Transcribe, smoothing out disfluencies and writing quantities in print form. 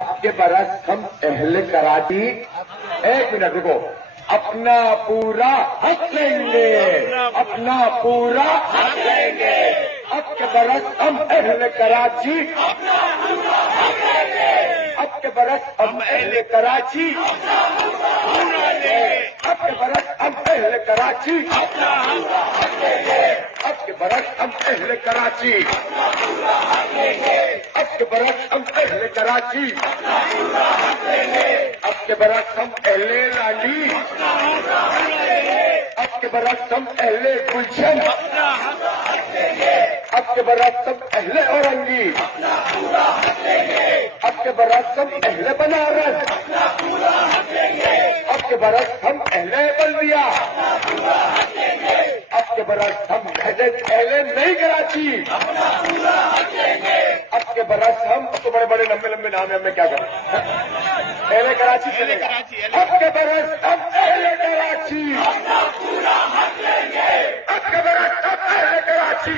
के बरस हम अहले कराची, एक मिनट रुको, अपना पूरा हक लेंगे, अपना पूरा हक लेंगे। अब के बरस हम अहले कराची, अब के बरस हम अहले कराची, अब के बरस हम अहले कराची, अब के बरस हम अहले कराची, अब के बरस हम अहले कराची, अब के बरस हम अहले लाली, अब के बरस हम अहले गुलशन, अब के बरस हम अहले औरंगी, अब के बरस हम अहले बनारस, अब के बरस हम अहले बल्दिया, अब के बरस हम अहले नई कराची, अब के बरस हम तो बड़े बड़े लंबे लंबे नाम है, हमें क्या करें, अहले कराची चलेगा। अब के बरस हम अहले कराची, अब के बरस हम अहले कराची।